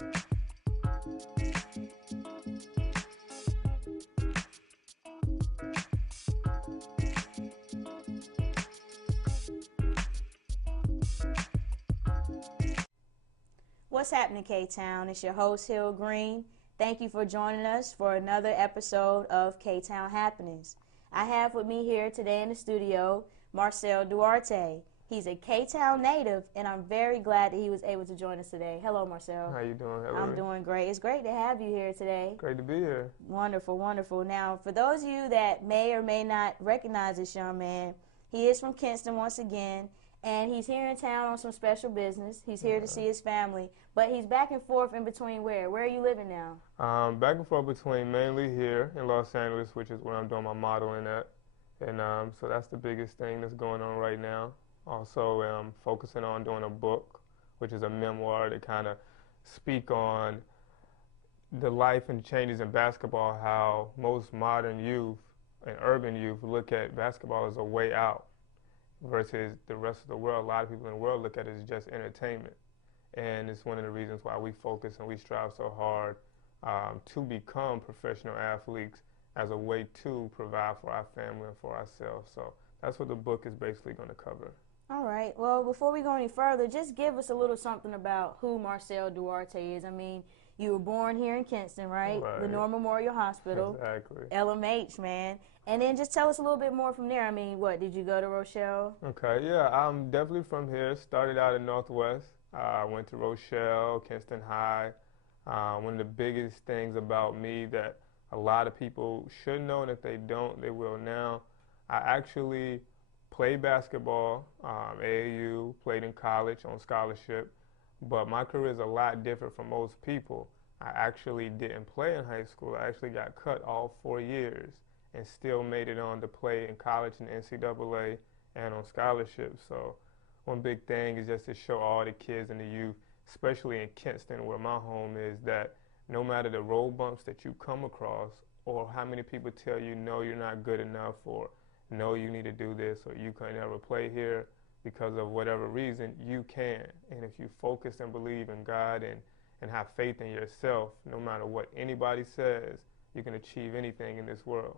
What's happening, K-Town? It's your host, Hill Green. Thank you for joining us for another episode of K-Town Happenings. I have with me here today in the studio, Marcel Duarte. He's a K-Town native, and I'm very glad that he was able to join us today. Hello, Marcel. How you doing, Hillary? I'm doing great. It's great to have you here today. Great to be here. Wonderful, wonderful. Now, for those of you that may or may not recognize this young man, he is from Kinston once again, and he's here in town on some special business. He's here to see his family, but he's back and forth in between where? Where are you living now? Back and forth between mainly here in Los Angeles, which is where I'm doing my modeling at, and so that's the biggest thing that's going on right now. Also, focusing on doing a book, which is a memoir to kind of speak on the life and changes in basketball, how most modern youth and urban youth look at basketball as a way out versus the rest of the world. A lot of people in the world look at it as just entertainment. And it's one of the reasons why we focus and we strive so hard to become professional athletes as a way to provide for our family and for ourselves. So that's what the book is basically going to cover. All right. Well, before we go any further, just give us a little something about who Marcel Duarte is. I mean, you were born here in Kinston, right? Right. Lenore Memorial Hospital. Exactly. LMH, man. And then just tell us a little bit more from there. I mean, what, did you go to Rochelle? Okay, yeah, I'm definitely from here. Started out in Northwest. Went to Rochelle, Kinston High. One of the biggest things about me that a lot of people should know, and if they don't, they will now. I actually played basketball, AAU, played in college on scholarship, but my career is a lot different from most people. I actually didn't play in high school. I actually got cut all 4 years and still made it on to play in college in NCAA and on scholarship. So one big thing is just to show all the kids and the youth, especially in Kinston where my home is, that no matter the road bumps that you come across or how many people tell you, no, you're not good enough, or no, you need to do this, or you can never play here because of whatever reason, you can. And if you focus and believe in God and have faith in yourself, no matter what anybody says, you can achieve anything in this world.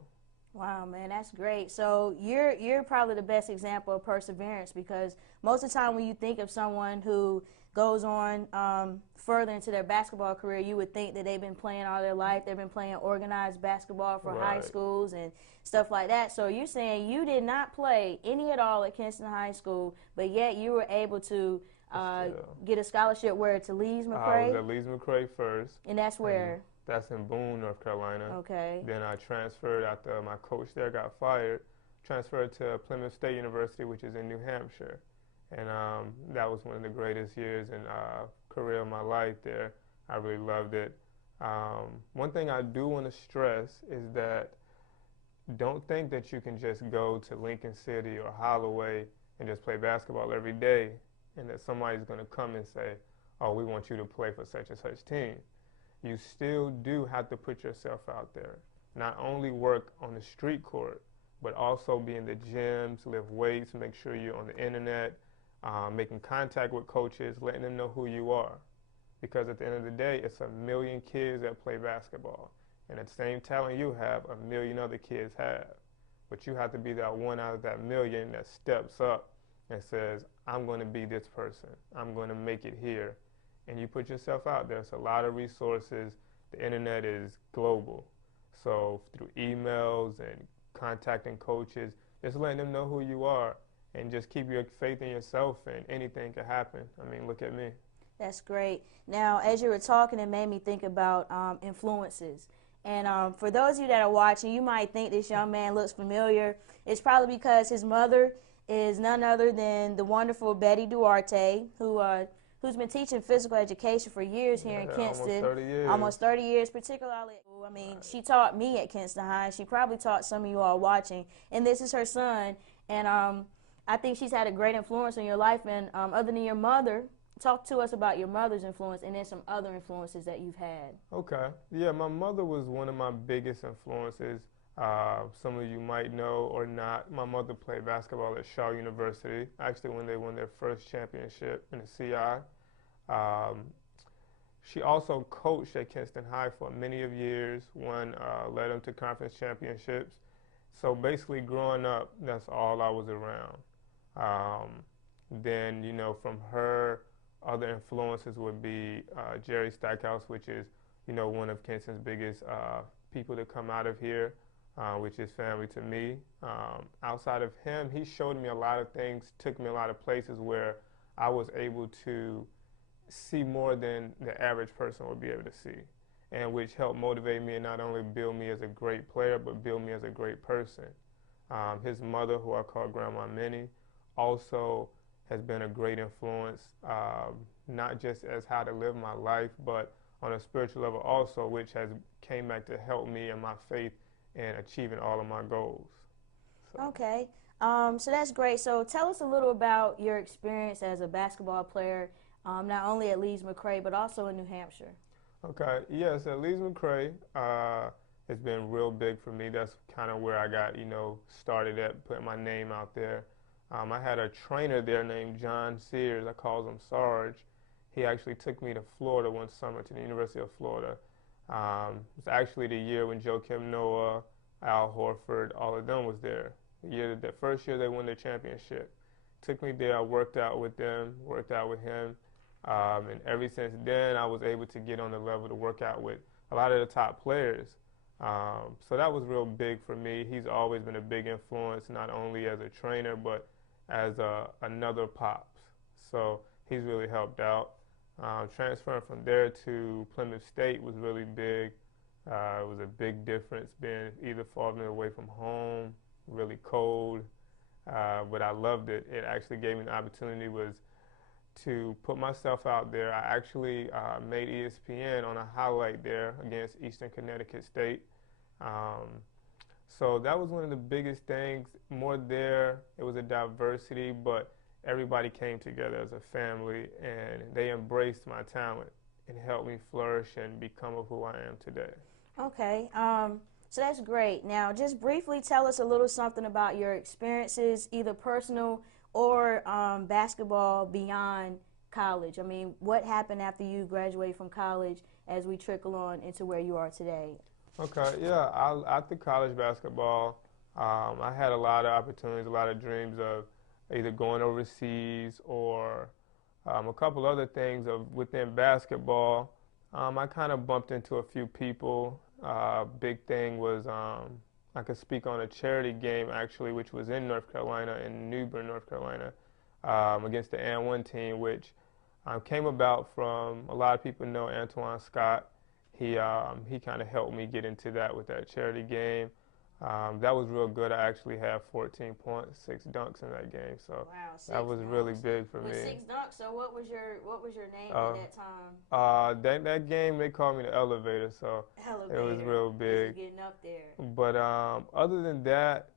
Wow, man, that's great. So you're probably the best example of perseverance, because most of the time when you think of someone who goes on further into their basketball career, you would think that they've been playing all their life. They've been playing organized basketball for high schools and stuff like that. So you're saying you did not play any at all at Kinston High School, but yet you were able to get a scholarship where? To Lees McRae? I was at Lees McRae first. And that's where? That's in Boone, North Carolina. Okay. Then I transferred after my coach there got fired, transferred to Plymouth State University, which is in New Hampshire. And that was one of the greatest years in career of my life there. I really loved it. One thing I do want to stress is that don't think that you can just go to Lincoln City or Holloway and just play basketball every day and that somebody's going to come and say, oh, we want you to play for such and such team. You still do have to put yourself out there. Not only work on the street court, but also be in the gyms, lift weights, make sure you're on the internet, making contact with coaches, letting them know who you are. Because at the end of the day, it's 1 million kids that play basketball. And the same talent you have, 1 million other kids have. But you have to be that one out of that million that steps up and says, I'm going to be this person. I'm going to make it here. And you put yourself out there. It's a lot of resources. The internet is global. So through emails and contacting coaches, just letting them know who you are and just keep your faith in yourself, and anything can happen. I mean, look at me. That's great. Now, as you were talking, it made me think about influences. And for those of you that are watching, you might think this young man looks familiar. It's probably because his mother is none other than the wonderful Betty Duarte, who's been teaching physical education for years here in Kinston. Almost 30 years. Almost 30 years, particularly. I mean, she taught me at Kinston High. She probably taught some of you all watching. And this is her son. And I think she's had a great influence on your life. And other than your mother, talk to us about your mother's influence and then some other influences that you've had. Okay. Yeah, my mother was one of my biggest influences. Some of you might know or not, my mother played basketball at Shaw University, actually when they won their first championship in the CI. She also coached at Kinston High for many of years, led them to conference championships. So basically growing up, that's all I was around. Um, then, from her, other influences would be Jerry Stackhouse, which is, one of Kinston's biggest people to come out of here, which is family to me. Outside of him, he showed me a lot of things, took me a lot of places where I was able to see more than the average person would be able to see, and which helped motivate me and not only build me as a great player, but build me as a great person. His mother, who I call Grandma Minnie, also has been a great influence, not just as how to live my life, but on a spiritual level also, which has came back to help me in my faith and achieving all of my goals. So. Okay. So that's great. So tell us a little about your experience as a basketball player, not only at Leeds McRae, but also in New Hampshire. Okay. Yes, at Leeds McRae, it's been real big for me. That's kind of where I got, started at, putting my name out there. I had a trainer there named John Sears. I called him Sarge. He actually took me to Florida one summer, to the University of Florida. It's actually the year when Joakim Noah, Al Horford, all of them was there. The first year they won the championship. Took me there, I worked out with them, worked out with him. And ever since then, I was able to get on the level to work out with a lot of the top players. So that was real big for me. He's always been a big influence, not only as a trainer, but as another Pops. So he's really helped out. Transferring from there to Plymouth State was really big. It was a big difference being either far away from home, really cold, but I loved it. It actually gave me the opportunity to put myself out there. I actually made ESPN on a highlight there against Eastern Connecticut State. So that was one of the biggest things. More there, it was a diversity, but everybody came together as a family, and they embraced my talent and helped me flourish and become of who I am today. Okay. So that's great. Now, just briefly tell us a little something about your experiences, either personal or basketball beyond college. I mean, what happened after you graduated from college as we trickle on into where you are today? Okay, yeah. After college basketball, I had a lot of opportunities, a lot of dreams of either going overseas or a couple other things within basketball. I kind of bumped into a few people. Big thing was I could speak on a charity game actually, which was in North Carolina, in New Bern, North Carolina, against the N1 team, which came about from a lot of people know Antoine Scott. He kind of helped me get into that with that charity game. That was real good. I actually had 14 points, 6 dunks in that game, so wow, that was really big for me. With 6 dunks, so what was your name at that time? That game they called me the elevator, so Elevator. it was real big. Getting up there. But other than that,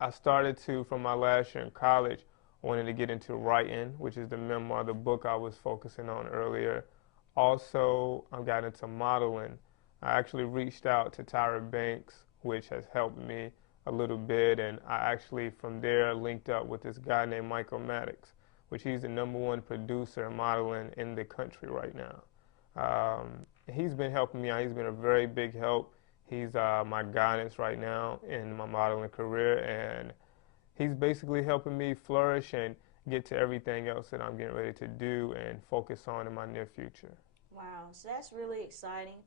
I started to, from my last year in college, wanted to get into writing, which is the memoir, the book I was focusing on earlier. Also, I got into modeling. I actually reached out to Tyra Banks, which has helped me a little bit, and I actually from there linked up with this guy named Michael Maddox, which he's the #1 producer in modeling in the country right now. He's been helping me out. He's been a very big help. He's my guidance right now in my modeling career, and he's basically helping me flourish and get to everything else that I'm getting ready to do and focus on in my near future. Wow, so that's really exciting.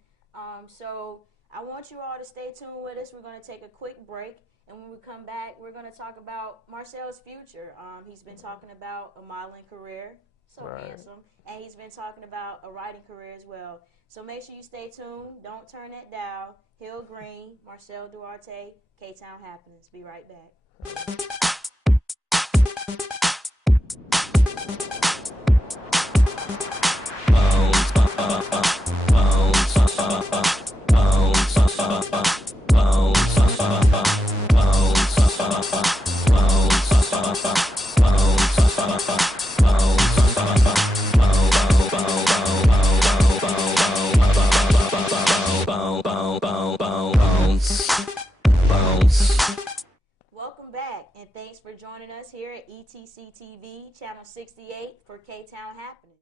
So I want you all to stay tuned with us. We're going to take a quick break, and when we come back, we're going to talk about Marcel's future. He's been talking about a modeling career, so right. handsome, and he's been talking about a writing career as well. So make sure you stay tuned. Don't turn that dial. Hill Green, Marcel Duarte, K-Town Happenings. Be right back. Welcome back, and thanks for joining us here at ETC TV, Channel 68 for K-Town Happenings.